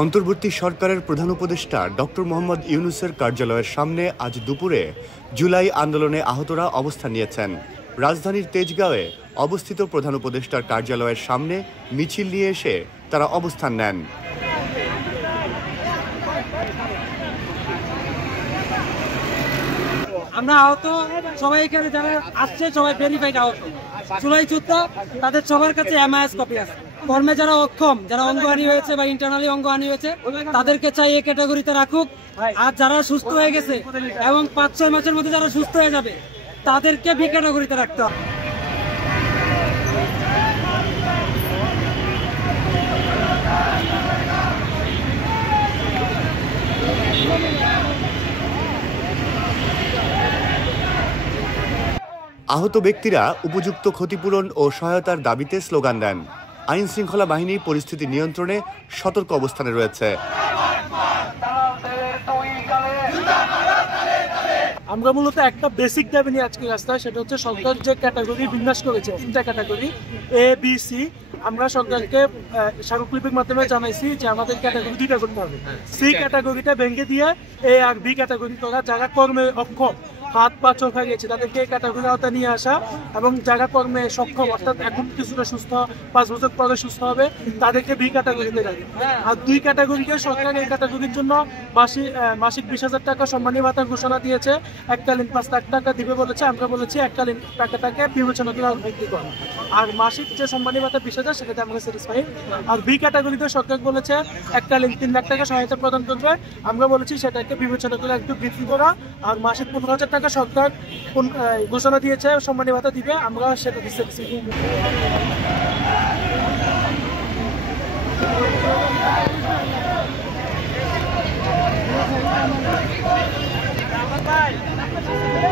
অন্তর্বর্তী সরকারের প্রধান উপদেষ্টা ডক্টর মোহাম্মদ ইউনূসের কার্যালয়ের সামনে আজ দুপুরে জুলাই আন্দোলনে আহতরা অবস্থান নিয়েছেন। রাজধানীর তেজগাঁওয়ে অবস্থিত প্রধান উপদেষ্টার কার্যালয়ের সামনে মিছিল নিয়ে এসে তারা অবস্থান নেন। আমরা আহত সবাই এখানে যারা আসছে সবাই ভেরিফাইড আহত। জুলাই যোদ্ধা তাদের সবার কাছে এমআইএস কপি আছে। কর্মে যারা অক্ষম, যারা অঙ্গহানি হয়েছে বা ইন্টারনালি অঙ্গহানি হয়েছে তাদেরকে চাই এই ক্যাটাগরিতে রাখুক। আর যারা সুস্থ হয়ে গেছে এবং ৫-৬ মাসের মধ্যে যারা সুস্থ হয়ে যাবে তাদেরকে বি ক্যাটাগরিতে রাখতে হবে। আহত ব্যক্তিরা উপযুক্ত ক্ষতিপূরণ ও সহায়তার দাবিতে স্লোগান দেন। আইন শৃঙ্খলা বাহিনী পরিস্থিতি নিয়ন্ত্রণে সতর্ক অবস্থানে রয়েছে। আমরা মূলত একটা বেসিক দাবি নিয়ে আজকে রাস্তায়, সেটা হচ্ছে সরকার যে ক্যাটাগরি বিন্যাস করেছে 3টা ক্যাটাগরি এ বি সি, আমরা সরকারকে স্মারকলিপির মাধ্যমে জানাইছি যে আমাদের ক্যাটাগরি 2টা করতে হবে। সি ক্যাটাগরিটা ভেঙে দিয়ে এ আর বি ক্যাটাগরি করা, যারা কর্মে অক্ষম, হাত পা চোখ হারিয়েছে তাদেরকে এই ক্যাটাগরি আওতা নিয়ে আসা, এবং যারা কর্মে সক্ষম অর্থাৎ এখন কিছুটা সুস্থ 5 বছর পরে সুস্থ হবে তাদেরকে বি ক্যাটাগরিতে রাখে। আর 2 ক্যাটাগরিকে সরকার এই ক্যাটাগরির জন্য মাসিক 20,000 টাকা সম্মানী ভাতা ঘোষণা দিয়েছে। এককালীন 5 লাখ টাকা দিবে বলেছে। আমরা বলেছি এককালীন টাকাটাকে বিবেচনা করে বৃদ্ধি করা। আর মাসিক যে সম্মানী ভাতা 20,000 সেটাতে আমরা স্যাটিসফাই। আর বি ক্যাটাগরিতে সরকার বলেছে এককালীন 3 লাখ টাকা সহায়তা প্রদান করবে। আমরা বলেছি সেটাকে বিবেচনা করে একটু বৃদ্ধি করা। আর মাসিক 15,000 টাকা সরকার ঘোষণা দিয়েছে সম্মানী ভাতা দিবে, আমরা সেটা দিচ্ছি। Bye.